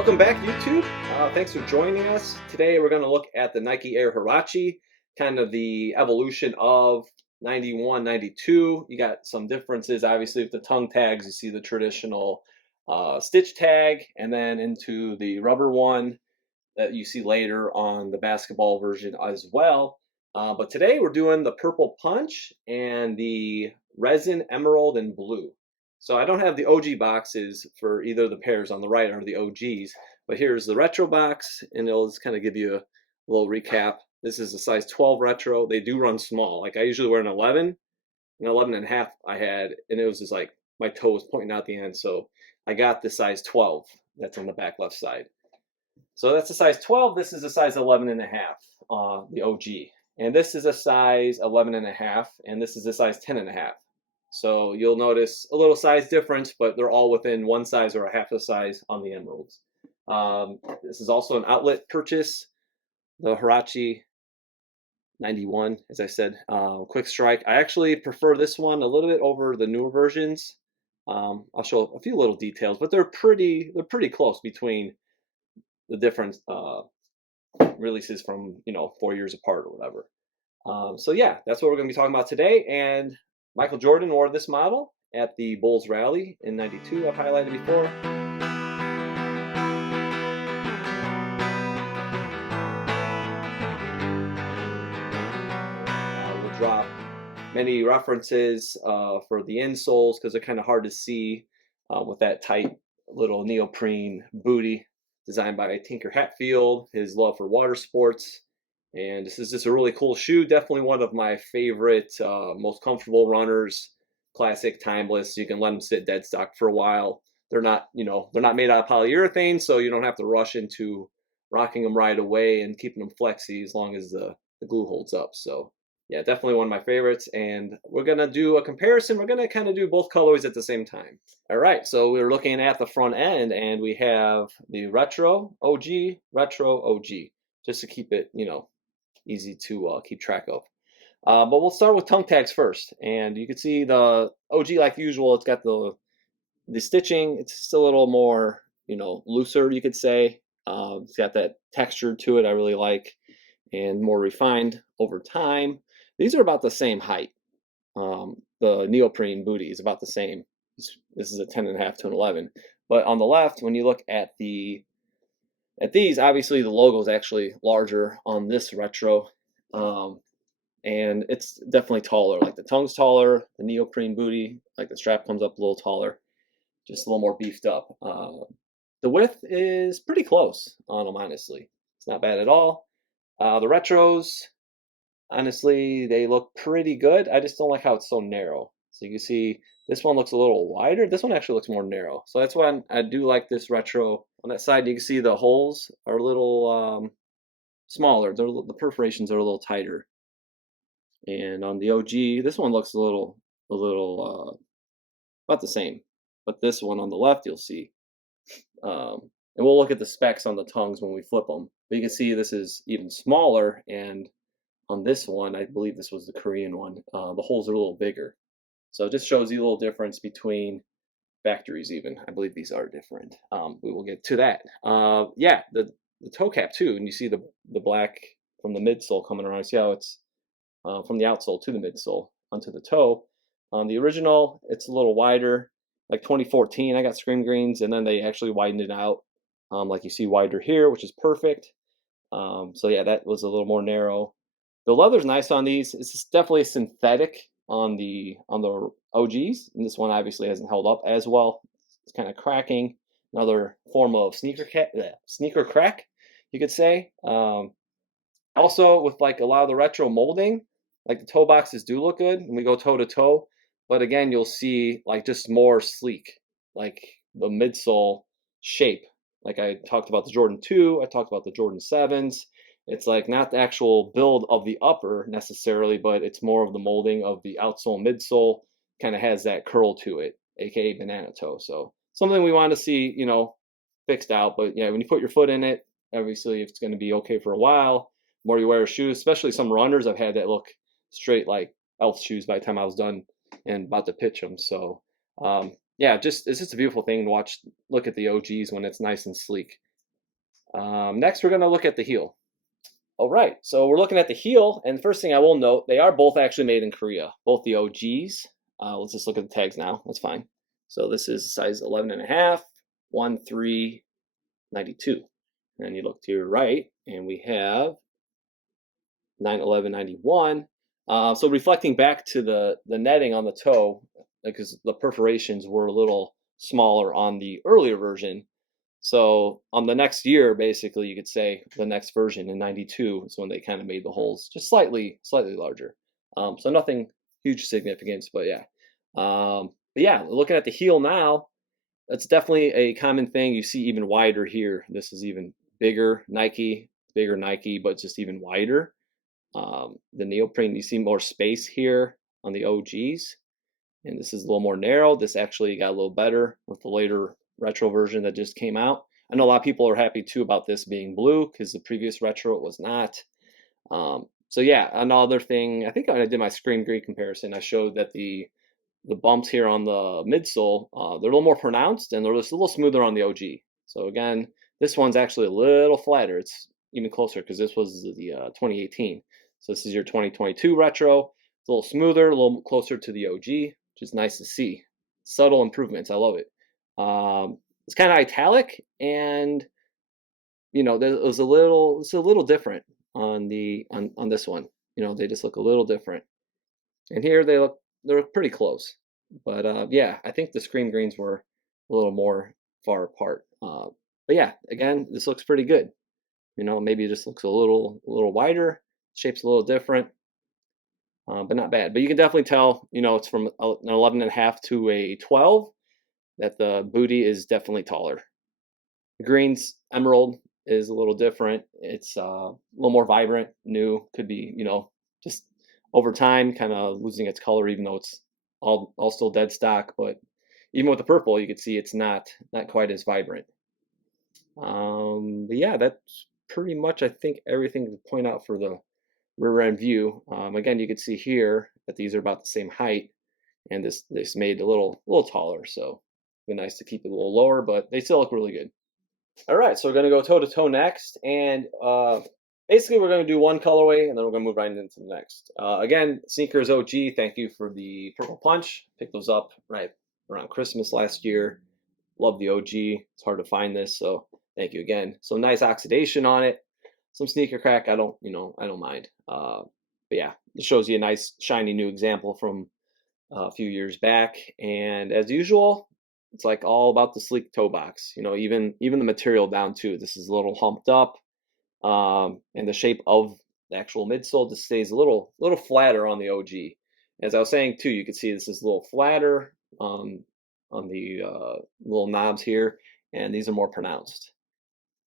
Welcome back, YouTube. Thanks for joining us. Today we're going to look at the Nike Air Hurache, kind of the evolution of 91, 92. You got some differences, obviously, with the tongue tags. You see the traditional stitch tag, and then into the rubber one that you see later on the basketball version as well. But today we're doing the purple punch and the resin emerald and blue. So I don't have the OG boxes for either of the pairs on the right or the OGs, but here's the retro box, and it'll just kind of give you a little recap. This is a size 12 retro. They do run small. Like I usually wear an 11, an 11 and a half I had, and it was just like my toe was pointing out the end. So I got the size 12 that's on the back left side. So that's a size 12. This is a size 11 and a half, the OG. And this is a size 11 and a half, and this is a size 10 and a half. So you'll notice a little size difference, but they're all within one size or a half a size on the emeralds. This is also an outlet purchase. The Hurache 91, as I said, quick strike. I actually prefer this one a little bit over the newer versions. I'll show a few little details, but they're pretty close between the different releases from 4 years apart or whatever. So yeah, that's what we're going to be talking about today. And Michael Jordan wore this model at the Bulls Rally in '92. I've highlighted before. We'll drop many references for the insoles because they're kind of hard to see with that tight little neoprene booty designed by Tinker Hatfield, his love for water sports. And this is just a really cool shoe. Definitely one of my favorite, most comfortable runners. Classic, timeless. You can let them sit dead stock for a while. They're not, they're not made out of polyurethane, so you don't have to rush into rocking them right away and keeping them flexy as long as the glue holds up. So yeah, definitely one of my favorites. And we're gonna do a comparison. We're gonna kind of do both colorways at the same time. All right, so we're looking at the front end, and we have the retro OG, just to keep it, easy to keep track of. But we'll start with tongue tags first, and you can see the OG, like usual. It's got the stitching. It's just a little more, looser, you could say. It's got that texture to it I really like, and more refined over time. These are about the same height. The neoprene booty is about the same. This is a 10 and a half to an 11. But on the left, when you look at these, obviously the logo is actually larger on this retro, and it's definitely taller. Like the tongue's taller, the neoprene booty, like the strap comes up a little taller, just a little more beefed up. The width is pretty close on them, honestly. It's not bad at all. The retros, honestly, they look pretty good. I just don't like how it's so narrow. So you can see this one looks a little wider. This one actually looks more narrow. So that's why I do like this retro. On that side, you can see the holes are a little smaller. The perforations are a little tighter. And on the OG, this one looks a little about the same. But this one on the left, you'll see. And we'll look at the specs on the tongues when we flip them. But you can see this is even smaller, and on this one, I believe this was the Korean one, the holes are a little bigger. So it just shows you a little difference between factories even. I believe these are different. We will get to that. Yeah, the toe cap too, and you see the black from the midsole coming around. See how it's from the outsole to the midsole onto the toe. On the original, it's a little wider. Like 2014, I got screen greens, and then they actually widened it out. Like you see wider here, which is perfect. So yeah, that was a little more narrow. The leather's nice on these. It's definitely synthetic on the OGs, and this one obviously hasn't held up as well. It's kind of cracking. Another form of sneaker crack, you could say. Also, with like a lot of the retro molding, like the toe boxes do look good when we go toe to toe. But again, you'll see like just more sleek, like the midsole shape. Like I talked about the Jordan 2, I talked about the Jordan 7s. It's like not the actual build of the upper necessarily, but it's more of the molding of the outsole and midsole. Kind of has that curl to it, aka banana toe. So something we want to see, fixed out. But yeah, when you put your foot in it, obviously it's going to be okay for a while. The more you wear shoes, especially some runners, I've had that look straight like elf shoes by the time I was done and about to pitch them. So yeah, it's just a beautiful thing to watch. Look at the OGs when it's nice and sleek. Next, we're going to look at the heel. All right, so we're looking at the heel, and the first thing I will note, they are both actually made in Korea, both the OGs. Let's just look at the tags now. That's fine. So this is size 11 and a half, 1/3/92. And you look to your right, and we have 9/11/91. So reflecting back to the netting on the toe, because the perforations were a little smaller on the earlier version. So on the next year, basically, you could say the next version in '92 is when they kind of made the holes just slightly larger. So nothing huge significance, but yeah. But yeah, looking at the heel now, that's definitely a common thing. You see even wider here. This is even bigger Nike, but just even wider. The neoprene, you see more space here on the OGs, and this is a little more narrow. This actually got a little better with the later retro version that just came out. I know a lot of people are happy too about this being blue because the previous retro it was not. So yeah, another thing, I think when I did my screen green comparison, I showed that the bumps here on the midsole, they're a little more pronounced and they're just a little smoother on the OG. So again, this one's actually a little flatter. It's even closer because this was the 2018. So this is your 2022 retro. It's a little smoother, a little closer to the OG, which is nice to see. Subtle improvements. I love it. It's kind of italic, and it's a little different on this one. They just look a little different. And here they're pretty close. But yeah, I think the screen greens were a little more far apart. But yeah, again, this looks pretty good. Maybe it just looks a little wider, shape's a little different, but not bad. But you can definitely tell, it's from an 11 and a half to a 12, that the booty is definitely taller. The greens emerald is a little different. It's a little more vibrant, new. Could be, just over time, kind of losing its color, even though it's all still dead stock. But even with the purple, you can see it's not quite as vibrant. But yeah, that's pretty much, I think, everything to point out for the rear end view. Again, you can see here that these are about the same height, and this made a little taller. So it'd be nice to keep it a little lower, but they still look really good. All right, so we're going to go toe to toe next, and basically we're going to do one colorway, and then we're going to move right into the next. Again, Sneakers OG, thank you for the purple punch. Picked those up right around Christmas last year. Love the OG. It's hard to find this, so thank you again. So nice oxidation on it. Some sneaker crack, I don't mind. But yeah, it shows you a nice shiny new example from a few years back. And as usual, it's like all about the sleek toe box. Even the material down too. This is a little humped up, and the shape of the actual midsole just stays a little flatter on the OG. As I was saying too, you can see this is a little flatter on the little knobs here, and these are more pronounced.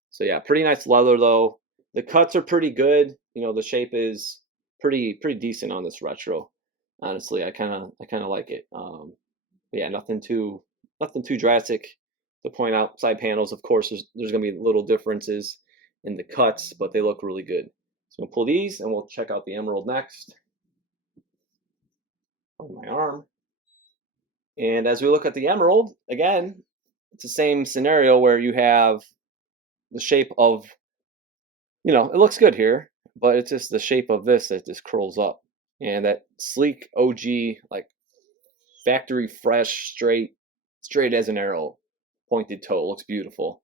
So yeah, pretty nice leather though. The cuts are pretty good. The shape is pretty decent on this retro. Honestly, I kind of like it. But yeah, nothing too drastic to point out. Side panels, of course, there's gonna be little differences in the cuts, but they look really good. So we'll pull these and we'll check out the emerald next on my arm. And as we look at the emerald, again, it's the same scenario where you have the shape of, it looks good here, but it's just the shape of this that just curls up. And that sleek OG, like factory fresh, straight as an arrow, pointed toe, looks beautiful.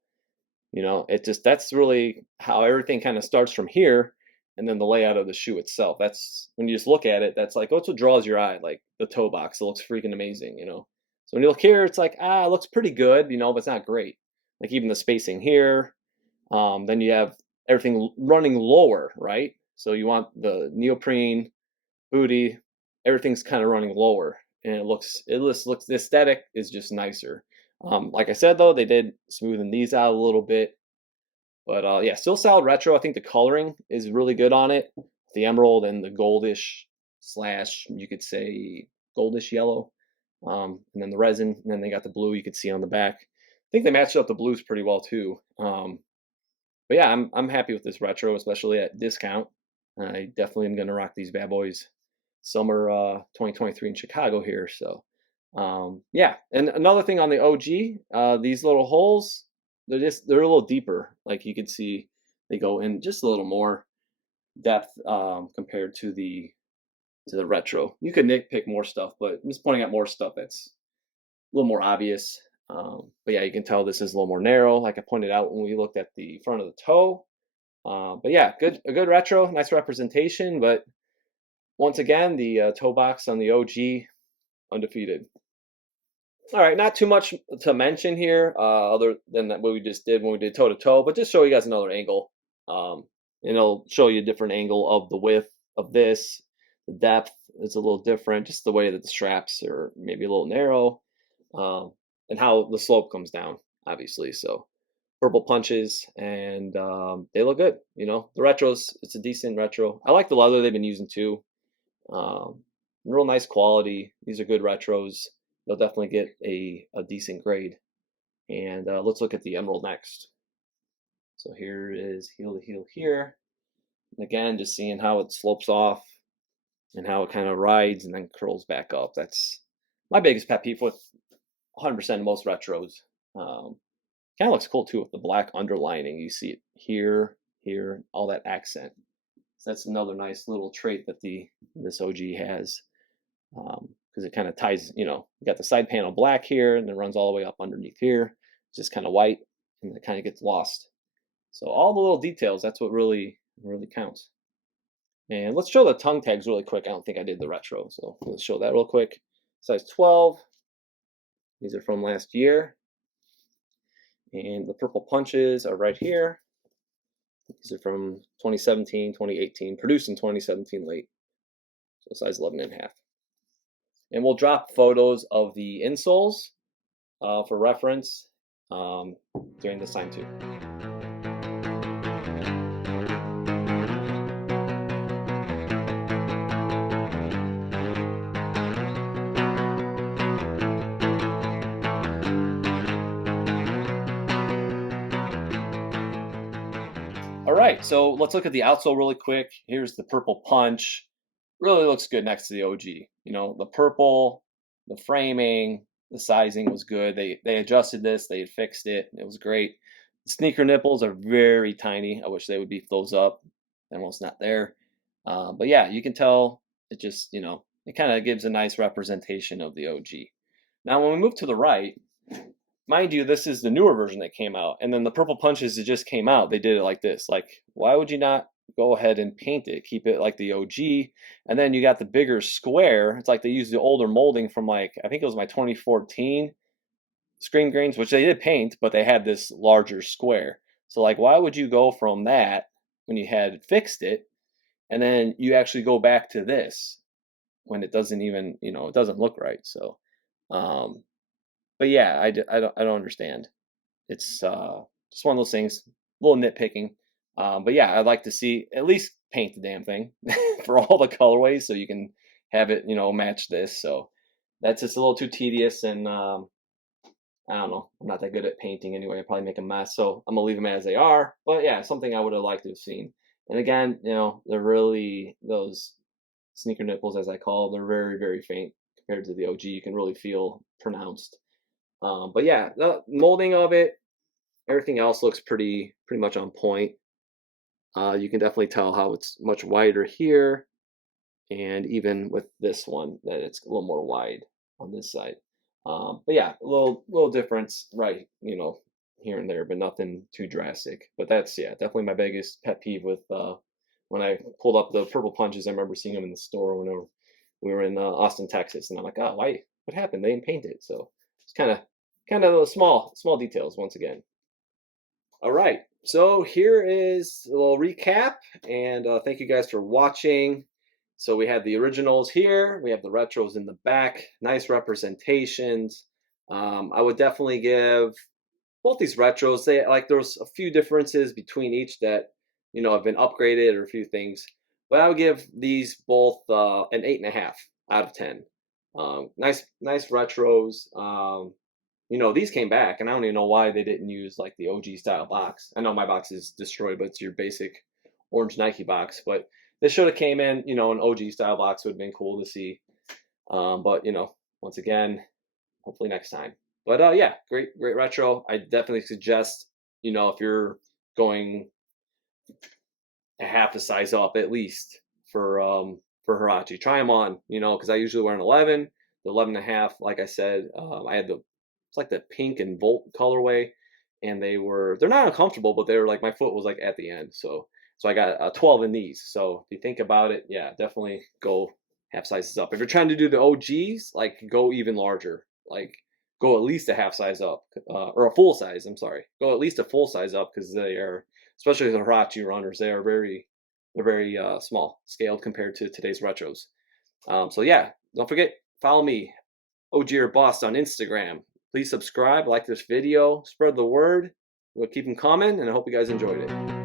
That's really how everything kind of starts from here, and then the layout of the shoe itself. That's when you just look at it, that's like, that's what draws your eye, like the toe box. It looks freaking amazing, So when you look here, it's like, it looks pretty good, but it's not great. Like even the spacing here. Then you have everything running lower, right? So you want the neoprene booty, everything's kind of running lower, and the aesthetic is just nicer. Like I said though, they did smoothen these out a little bit, but yeah, still solid retro. I think the coloring is really good on it, the emerald and the goldish slash, you could say, goldish yellow, and then the resin, and then they got the blue you could see on the back. I think they matched up the blues pretty well too. But yeah, I'm happy with this retro, especially at discount. I definitely am gonna rock these bad boys summer 2023 in Chicago here. So yeah, and another thing on the OG, these little holes, they're a little deeper. Like you could see, they go in just a little more depth compared to the retro. You could nitpick more stuff, but I'm just pointing out more stuff that's a little more obvious. But yeah, you can tell this is a little more narrow, like I pointed out when we looked at the front of the toe. But yeah, a good retro, nice representation. But once again, the toe box on the OG, undefeated. All right, not too much to mention here, other than what we just did when we did toe to toe, but just show you guys another angle. And it'll show you a different angle of the width of this. The depth is a little different, just the way that the straps are maybe a little narrow, and how the slope comes down, obviously. So purple punches, and they look good. You know, the retros, it's a decent retro. I like the leather they've been using too. Real nice quality. These are good retros. They'll definitely get a decent grade. And let's look at the emerald next. So here is heel to heel here. And again, just seeing how it slopes off and how it kind of rides and then curls back up. That's my biggest pet peeve with 100% of most retros. Kind of looks cool too with the black underlining. You see it here, here, all that accent. So that's another nice little trait that this OG has. Because it kind of ties, you got the side panel black here and then runs all the way up underneath here. It's just kind of white and it kind of gets lost. So all the little details, that's what really counts. And let's show the tongue tags really quick. I don't think I did the retro, so let's show that real quick. Size 12. These are from last year. And the purple punches are right here. These are from 2017, 2018, produced in 2017 late. So size 11 and a half. And we'll drop photos of the insoles for reference during this time too. All right, so let's look at the outsole really quick. Here's the purple punch. Really looks good next to the OG. You know, the purple, the framing, the sizing was good. They adjusted this, they had fixed it. It was great. The sneaker nipples are very tiny. I wish they would beef those up. They're almost not there. But yeah, you can tell it just, it kind of gives a nice representation of the OG. Now, when we move to the right, mind you, this is the newer version that came out. And then the purple punches that just came out, they did it like this. Like, why would you not go ahead and paint it, keep it like the OG? And then you got the bigger square. It's like they used the older molding from I think it was my 2014 screen grains, which they did paint, but they had this larger square. So like, why would you go from that when you had fixed it, and then you actually go back to this when it doesn't even, it doesn't look right. So, but yeah, I don't understand. It's just one of those things, a little nitpicking. But yeah, I'd like to see at least paint the damn thing for all the colorways so you can have it, match this. So that's just a little too tedious, and I don't know. I'm not that good at painting anyway. I'd probably make a mess, so I'm gonna leave them as they are. But yeah, something I would have liked to have seen. And again, they're really, those sneaker nipples, as I call them, they're very, very faint compared to the OG. You can really feel pronounced. But yeah, the molding of it, everything else looks pretty much on point. You can definitely tell how it's much wider here, and even with this one, that it's a little more wide on this side. But yeah, a little difference, right? Here and there, but nothing too drastic. But that's, yeah, definitely my biggest pet peeve with when I pulled up the purple punches. I remember seeing them in the store whenever we were in Austin, Texas, and I'm like, oh, why? What happened? They didn't paint it. So it's kind of those small details once again. All right, so here is a little recap, and thank you guys for watching. So we have the originals here, we have the retros in the back, nice representations. I would definitely give both these retros, there's a few differences between each that have been upgraded, or a few things, but I would give these both an 8.5 out of 10. Nice retros. These came back, and I don't even know why they didn't use like the OG style box. I know my box is destroyed, but it's your basic orange Nike box. But this should have came in, an OG style box would have been cool to see. But once again, hopefully next time. But yeah, great retro. I definitely suggest you know, if you're going a half a size up at least for Hurache. Try them on, you know, because I usually wear an 11, the 11 and a half. Like I said, I had the it's like the pink and Volt colorway, and they're not uncomfortable, but they were like my foot was like at the end, so I got a 12 in these. So if you think about it, yeah, definitely go half sizes up. If you're trying to do the OGs, like go even larger, like go at least a half size up, or a full size. I'm sorry, go at least a full size up because they are, especially the Hirachi runners, they're very small scaled compared to today's retros. So yeah, don't forget, follow me, OG or Boss, on Instagram. Please subscribe, like this video, spread the word. We'll keep them coming, and I hope you guys enjoyed it.